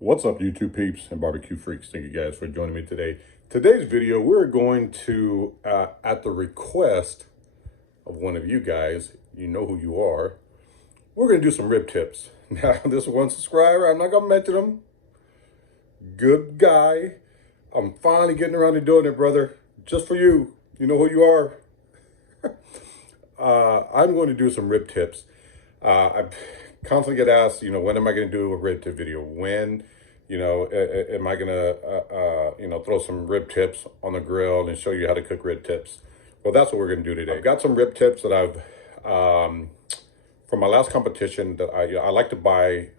What's up, YouTube peeps and barbecue freaks? Thank you guys for joining me today. Today's video, we're going to, at the request of one of you guys, you know who you are, we're going to do some rib tips. Now, this one subscriber, I'm not going to mention him. Good guy. I'm finally getting around to doing it, brother. Just for you. You know who you are. I'm going to do some rib tips. I constantly get asked, when am I going to do a rib tip video? When, am I going to, throw some rib tips on the grill and show you how to cook rib tips? Well, that's what we're going to do today. I've got some rib tips that I've, from my last competition, that I like to buy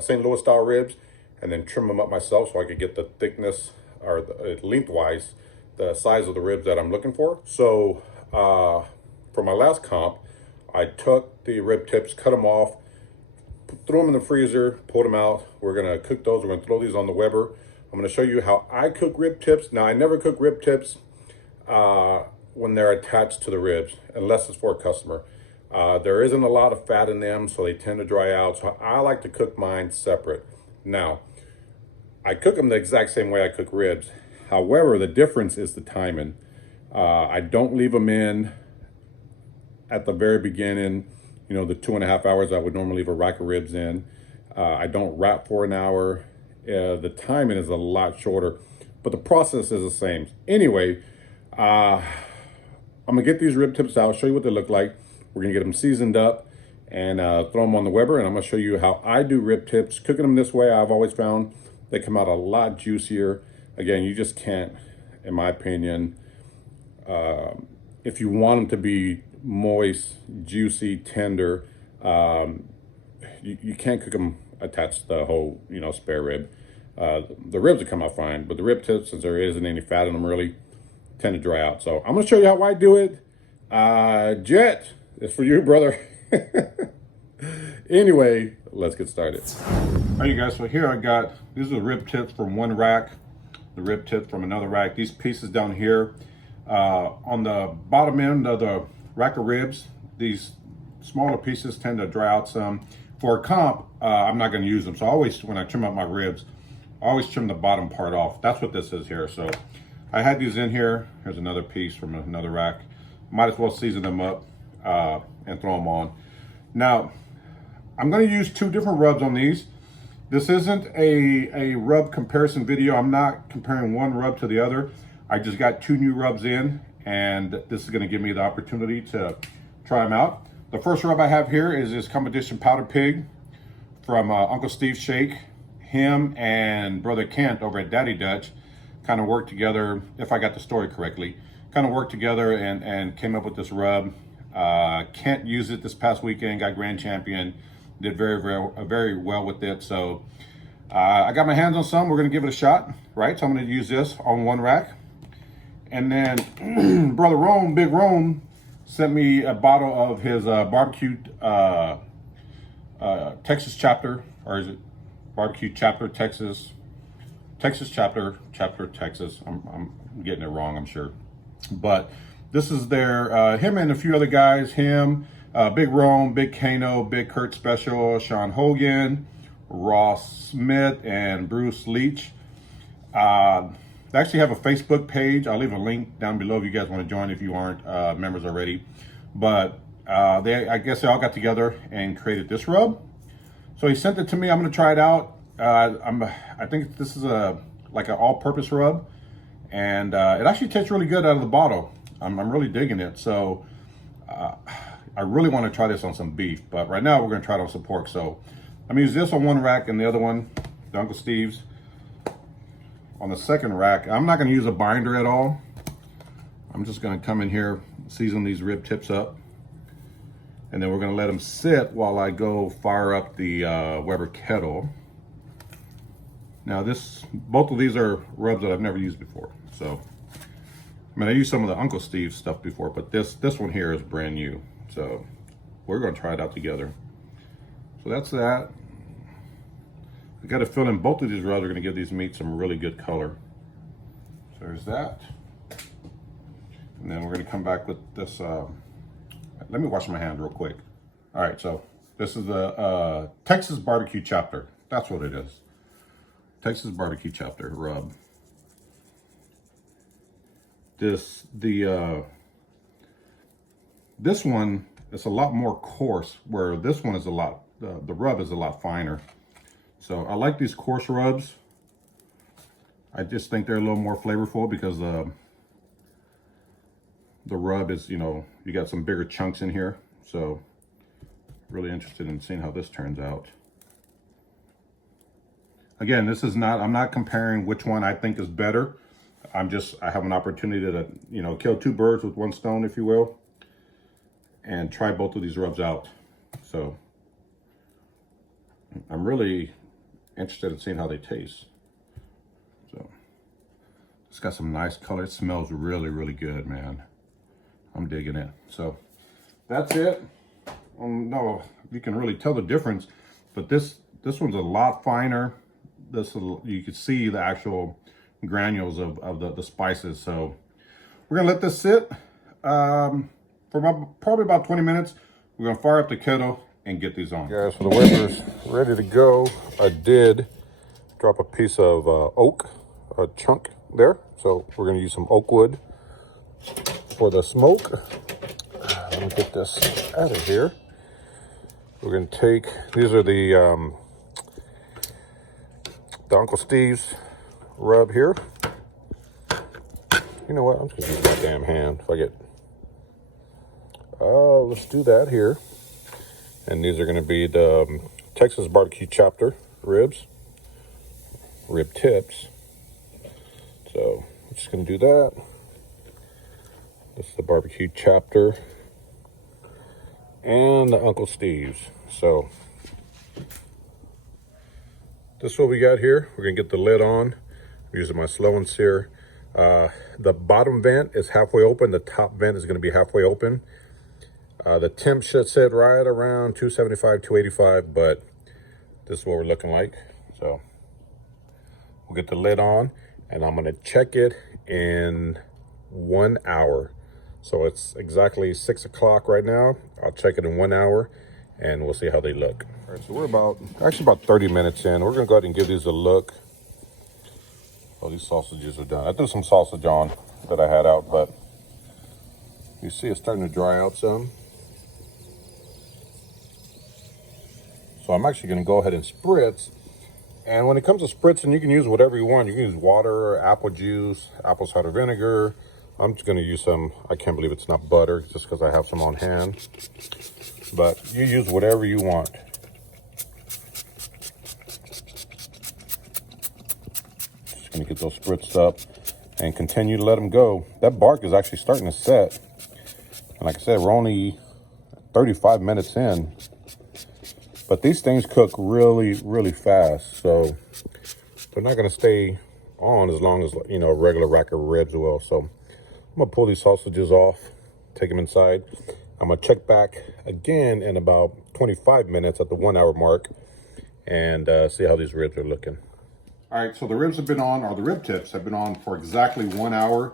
St. Louis style ribs and then trim them up myself so I could get the thickness or the lengthwise, the size of the ribs that I'm looking for. So for my last comp, I took the rib tips, cut them off, threw them in the freezer, pulled them out. We're gonna cook those. We're gonna throw these on the Weber. I'm gonna show you how I cook rib tips. Now, I never cook rib tips when they're attached to the ribs, unless it's for a customer. There isn't a lot of fat in them, so they tend to dry out. So I like to cook mine separate. Now, I cook them the exact same way I cook ribs. However, the difference is the timing. I don't leave them in at the very beginning, the 2.5 hours I would normally leave a rack of ribs in. I don't wrap for an hour. The timing is a lot shorter, but the process is the same. Anyway, I'm gonna get these rib tips out, show you what they look like. We're gonna get them seasoned up and throw them on the Weber, and I'm gonna show you how I do rib tips. Cooking them this way, I've always found they come out a lot juicier. Again, you just can't, in my opinion, if you want them to be moist, juicy, tender, you can't cook them attached to the whole, spare rib. The ribs will come out fine, but the rib tips, since there isn't any fat in them really, tend to dry out. So I'm gonna show you how I do it. Jet, it's for you, brother. Anyway, let's get started. All right, you guys, so here I got, these are the rib tips from one rack, the rib tips from another rack. These pieces down here, on the bottom end of the rack of ribs, these smaller pieces tend to dry out some. For a comp, I'm not gonna use them. So I always, when I trim up my ribs, I always trim the bottom part off. That's what this is here. So I had these in here. Here's another piece from another rack. Might as well season them up and throw them on. Now, I'm gonna use two different rubs on these. This isn't a rub comparison video. I'm not comparing one rub to the other. I just got two new rubs in, and this is gonna give me the opportunity to try them out. The first rub I have here is this competition powder pig from Uncle Steve's Shake. Him and Brother Kent over at Daddy Dutch kind of worked together, if I got the story correctly, kind of worked together and came up with this rub. Kent used it this past weekend, got grand champion, did very well with it. So I got my hands on some. We're gonna give it a shot, right? So I'm gonna use this on one rack. And then Brother Rome, Big Rome, sent me a bottle of his barbecue Texas chapter, or is it barbecue chapter Texas chapter Texas. I'm getting it wrong, I'm sure. But this is their, him and a few other guys, Big Rome, Big Kano, Big Kurt Special, Sean Hogan, Ross Smith, and Bruce Leach. They actually have a Facebook page. I'll leave a link down below if you guys want to join if you aren't members already. But I guess they all got together and created this rub. So he sent it to me. I'm going to try it out. I think this is like an all-purpose rub, and it actually tastes really good out of the bottle. I'm really digging it. So I really want to try this on some beef, but right now we're going to try it on some pork. So I'm going to use this on one rack and the other one, the Uncle Steve's, on the second rack. I'm not going to use a binder at all. I'm just going to come in here, season these rib tips up, and then we're going to let them sit while I go fire up the Weber Kettle. Now both of these are rubs that I've never used before. So, I used some of the Uncle Steve's stuff before, but this one here is brand new. So we're going to try it out together. So that's that. I got a feeling both of these rubs are going to give these meats some really good color. So there's that. And then we're going to come back with this. Let me wash my hand real quick. All right, so this is the Texas barbecue chapter. That's what it is. Texas barbecue chapter rub. This one is a lot more coarse, where this one is a lot, the rub is a lot finer. So I like these coarse rubs. I just think they're a little more flavorful because the rub is, you know, you got some bigger chunks in here. So really interested in seeing how this turns out. Again, this is not, I'm not comparing which one I think is better. I have an opportunity to, you know, kill two birds with one stone, if you will, and try both of these rubs out. So I'm really interested in seeing how they taste. So it's got some nice color. It smells really, really good, man. I'm digging it. So that's it. No, you can really tell the difference, but this one's a lot finer. You can see the actual granules of the spices. So we're gonna let this sit for probably about 20 minutes. We're gonna fire up the kettle and get these on. Guys, for the Weber's ready to go. I did drop a piece of oak, a chunk there. So we're gonna use some oak wood for the smoke. Let me get this out of here. We're gonna take, these are the Uncle Steve's rub here. You know what, I'm just gonna use my damn hand if I get, let's do that here. And these are gonna be the Texas barbecue chapter ribs, rib tips. So I'm just gonna do that. This is the barbecue chapter and the Uncle Steve's. So this is what we got here. We're gonna get the lid on. I'm using my slow and sear. The bottom vent is halfway open. The top vent is gonna be halfway open. The temp should sit right around 275, 285, but this is what we're looking like. So we'll get the lid on and I'm gonna check it in 1 hour. So it's exactly 6 o'clock right now. I'll check it in 1 hour and we'll see how they look. All right, so we're about 30 minutes in. We're gonna go ahead and give these a look. Oh, these sausages are done. I threw some sausage on that I had out, but you see it's starting to dry out some. So I'm actually gonna go ahead and spritz. And when it comes to spritzing, you can use whatever you want. You can use water, apple juice, apple cider vinegar. I'm just gonna use some, I can't believe it's not butter, just because I have some on hand. But you use whatever you want. Just gonna get those spritzed up and continue to let them go. That bark is actually starting to set. And like I said, we're only 35 minutes in. But these things cook really, really fast. So they're not gonna stay on as long as, you know, a regular rack of ribs will. So I'm gonna pull these sausages off, take them inside. I'm gonna check back again in about 25 minutes at the 1 hour mark and see how these ribs are looking. All right, so the ribs have been on, or the rib tips have been on for exactly 1 hour.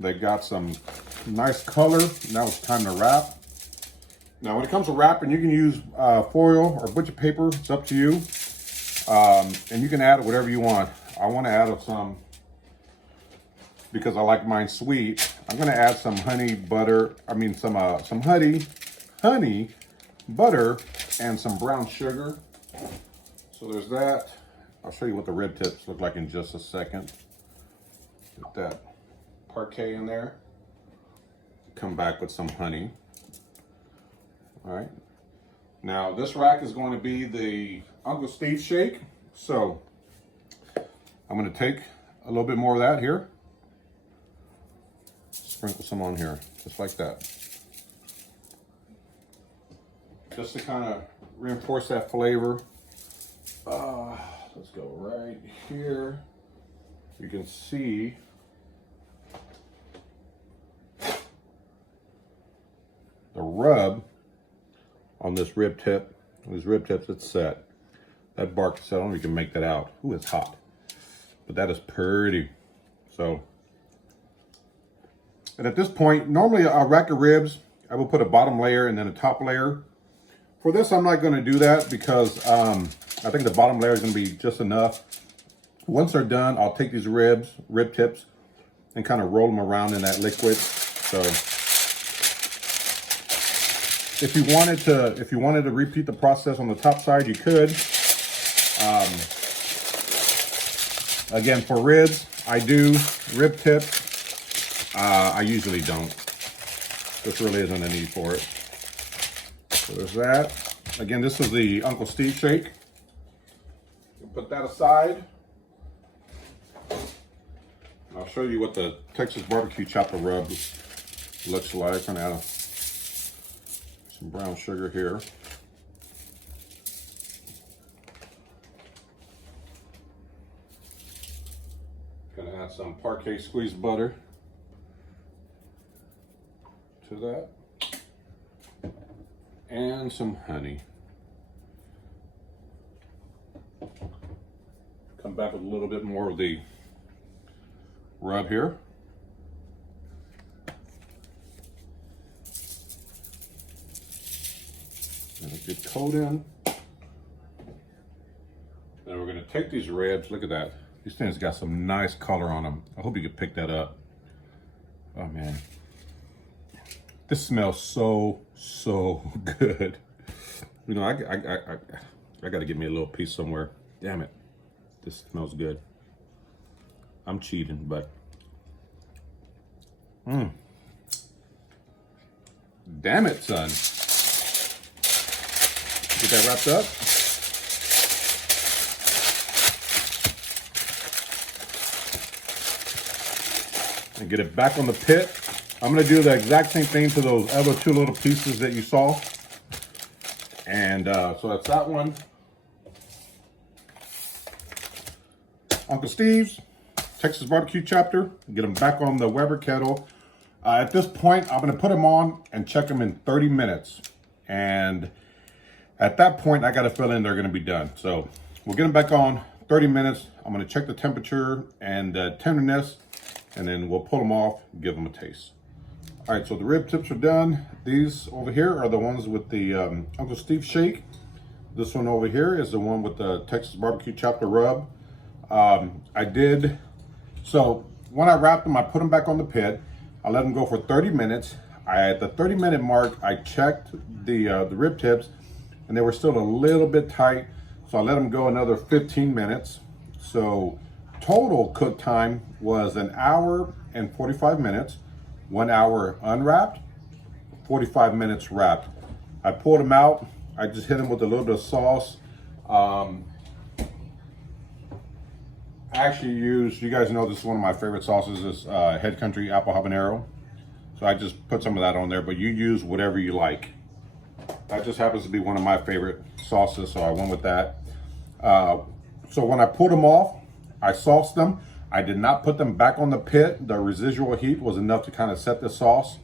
They got some nice color. Now it's time to wrap. Now, when it comes to wrapping, you can use foil or butcher paper. It's up to you. And you can add whatever you want. I want to add some, because I like mine sweet. I'm going to add some honey butter. I mean, some honey, butter, and some brown sugar. So there's that. I'll show you what the rib tips look like in just a second. Put that parquet in there. Come back with some honey. All right. Now this rack is going to be the Uncle Steve shake. So I'm going to take a little bit more of that here. Sprinkle some on here, just like that. Just to kind of reinforce that flavor. Let's go right here. You can see the rub on this rib tip. These rib tips, it's set. That bark is set. I don't know if you can make that out. Ooh, it's hot. But that is pretty. So, and at this point, normally a rack of ribs, I will put a bottom layer and then a top layer. For this, I'm not going to do that because I think the bottom layer is going to be just enough. Once they're done, I'll take these rib tips, and kind of roll them around in that liquid. So if you wanted to repeat the process on the top side, you could. Again, for ribs, I do rib tips. I usually don't. This really isn't a need for it. So there's that. Again, this is the Uncle Steve shake. Put that aside. I'll show you what the Texas barbecue chopper rub looks like. I'm gonna add some brown sugar here. Gonna add some parquet squeezed butter to that, and some honey. Come back with a little bit more of the rub here. And a good coat in. Then we're gonna take these ribs, look at that. These things got some nice color on them. I hope you could pick that up. Oh man. This smells so good. You know, I gotta get me a little piece somewhere. Damn it. This smells good. I'm cheating, but damn it, son. Get that wrapped up. And get it back on the pit. I'm gonna do the exact same thing to those other two little pieces that you saw. And so that's that one. Uncle Steve's Texas barbecue chapter. Get them back on the Weber Kettle. At this point, I'm gonna put them on and check them in 30 minutes. And at that point, I got a feeling they're gonna be done. So we'll get them back on 30 minutes. I'm gonna check the temperature and tenderness, and then we'll pull them off and give them a taste. All right, so the rib tips are done. These over here are the ones with the Uncle Steve shake. This one over here is the one with the Texas barbecue chapter rub. So when I wrapped them, I put them back on the pit. I let them go for 30 minutes. At the 30-minute mark, I checked the rib tips, and they were still a little bit tight. So I let them go another 15 minutes. So total cook time was 1 hour and 45 minutes. 1 hour unwrapped, 45 minutes wrapped. I pulled them out. I just hit them with a little bit of sauce. I actually used, you guys know this is one of my favorite sauces, is Head Country Apple Habanero. So I just put some of that on there, but you use whatever you like. That just happens to be one of my favorite sauces, so I went with that. So when I pulled them off, I sauced them. I did not put them back on the pit. The residual heat was enough to kind of set the sauce.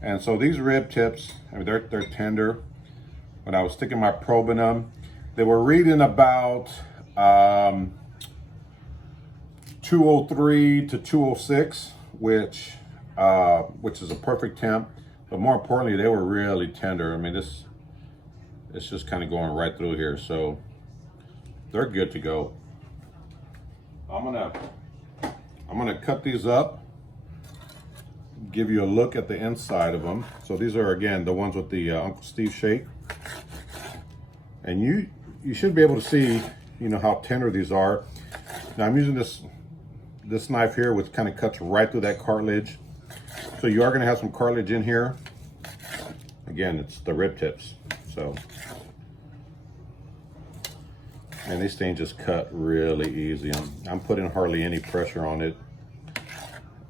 And so these rib tips, I mean, they're tender. When I was sticking my probe in them, they were reading about 203 to 206, which is a perfect temp. But more importantly, they were really tender. I mean, it's just kind of going right through here. So they're good to go. I'm gonna cut these up, give you a look at the inside of them. So these are, again, the ones with the Uncle Steve shake. And you should be able to see, you know, how tender these are. Now I'm using this knife here, which kind of cuts right through that cartilage. So you are gonna have some cartilage in here. Again, it's the rib tips, so. And these things just cut really easy. I'm putting hardly any pressure on it,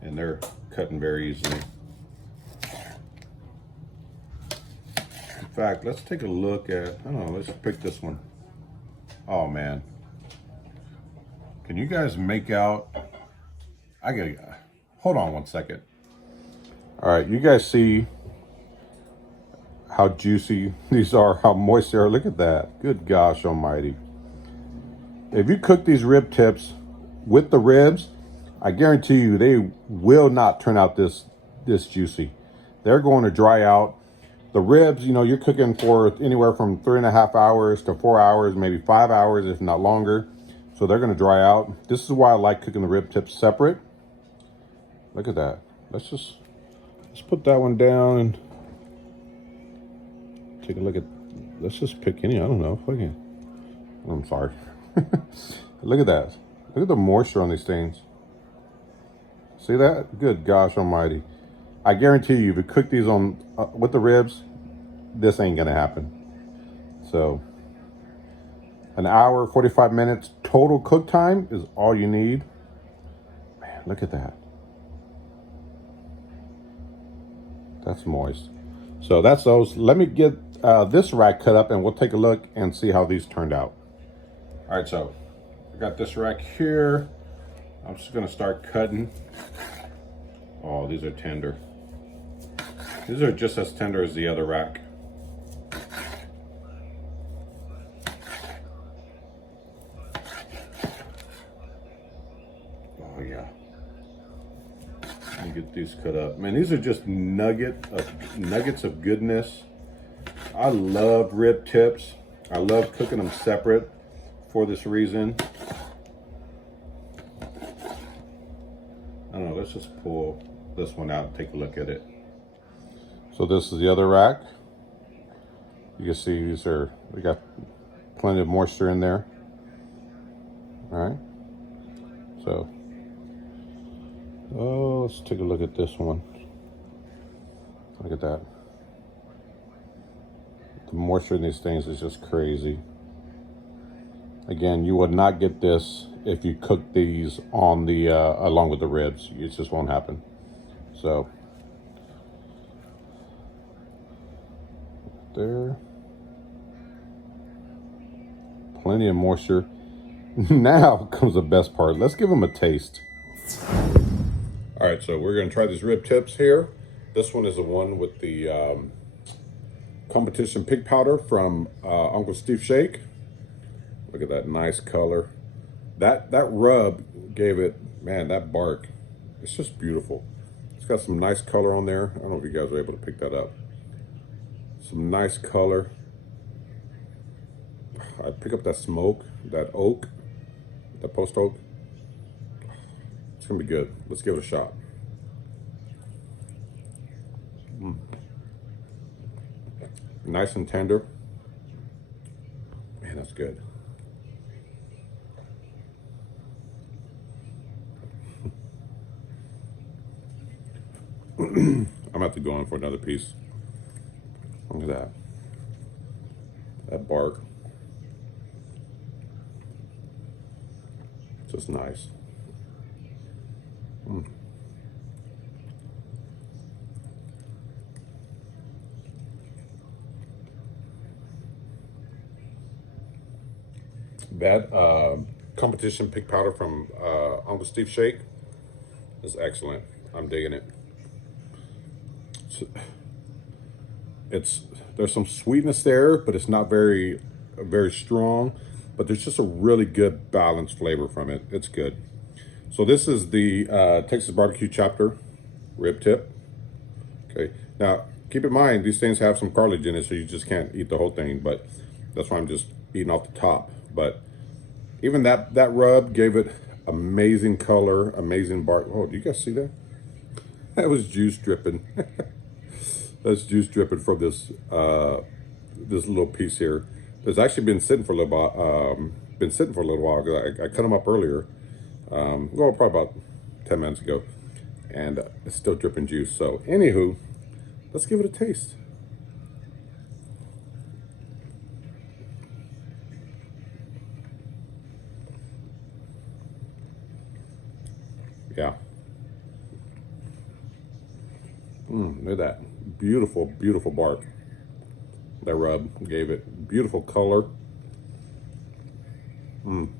and they're cutting very easily. In fact, let's take a look at, I don't know, let's pick this one. Oh man. Can you guys make out? Hold on one second. All right, you guys see how juicy these are, how moist they are? Look at that. Good gosh almighty. If you cook these rib tips with the ribs, I guarantee you they will not turn out this juicy. They're going to dry out. The ribs, you know, you're cooking for anywhere from 3.5 hours to 4 hours, maybe 5 hours, if not longer. So they're gonna dry out. This is why I like cooking the rib tips separate. Look at that. Let's put that one down and take a look at, let's just pick any, I don't know. I'm sorry. Look at that. Look at the moisture on these things. See that? Good gosh almighty. I guarantee you, if you cook these on with the ribs, this ain't gonna happen. So, an hour, 45 minutes total cook time is all you need. Man, look at that. That's moist. So that's those. Let me get this rack cut up and we'll take a look and see how these turned out. All right, so I got this rack here. I'm just gonna start cutting. Oh, these are tender. These are just as tender as the other rack. Oh yeah. Let me get these cut up. Man, these are just nuggets of goodness. I love rib tips. I love cooking them separate for this reason. I don't know, let's just pull this one out and take a look at it. So this is the other rack. You can see we got plenty of moisture in there. All right. So, oh, let's take a look at this one. Look at that. The moisture in these things is just crazy. Again, you would not get this if you cook these on the along with the ribs. It just won't happen. So there, plenty of moisture. Now comes the best part. Let's give them a taste. All right, so we're gonna try these rib tips here. This one is the one with the competition pig powder from Uncle Steve Shake. Look at that nice color. That rub gave it, man, that bark, it's just beautiful. It's got some nice color on there. I don't know if you guys are able to pick that up. Some nice color. I pick up that smoke, that oak, that post oak. It's gonna be good. Let's give it a shot. Nice and tender. Man, that's good. I'm about to go in for another piece. Look at that. That bark. Just nice. That competition pig powder from Uncle Steve Shake is excellent. I'm digging it. There's some sweetness there, but it's not very strong. But there's just a really good balanced flavor from it. It's good. So this is the Texas Barbecue Chapter rib tip. Okay. Now keep in mind these things have some cartilage in it, so you just can't eat the whole thing. But that's why I'm just eating off the top. But even that rub gave it amazing color, amazing bark. Oh, do you guys see that? That was juice dripping. That's juice dripping from this this little piece here. It's actually been sitting for a little while. I cut them up earlier. Well, probably about 10 minutes ago, and it's still dripping juice. So, anywho, let's give it a taste. Yeah. Look at that. Beautiful, beautiful bark. That rub gave it beautiful color. I'm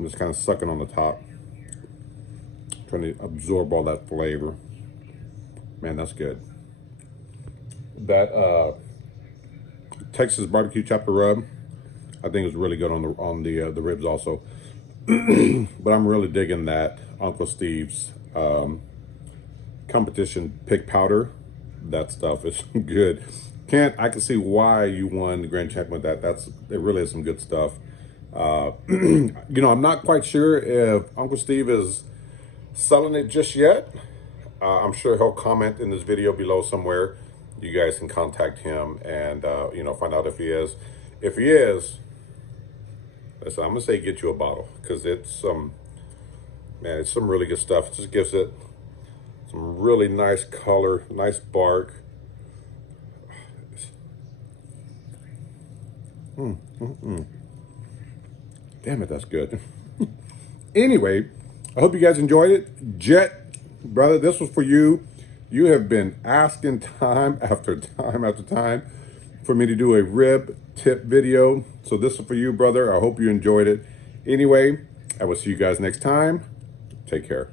just kind of sucking on the top, trying to absorb all that flavor. Man, that's good. That Texas Barbecue Chapter rub, I think, is really good on the ribs also. But I'm really digging that Uncle Steve's competition pig powder. That stuff is good. Kent, I can see why you won the grand champion with that. It really is some good stuff. You know, I'm not quite sure if Uncle Steve is selling it just yet. I'm sure he'll comment in this video below somewhere. You guys can contact him and, you know, find out if he is. If he is, listen, I'm going to say get you a bottle, because it's some, man, it's some really good stuff. It just gives it some really nice color, nice bark. Damn it, that's good. Anyway, I hope you guys enjoyed it. Jet, brother, this was for you. You have been asking time after time after time for me to do a rib tip video. So this is for you, brother. I hope you enjoyed it. Anyway, I will see you guys next time. Take care.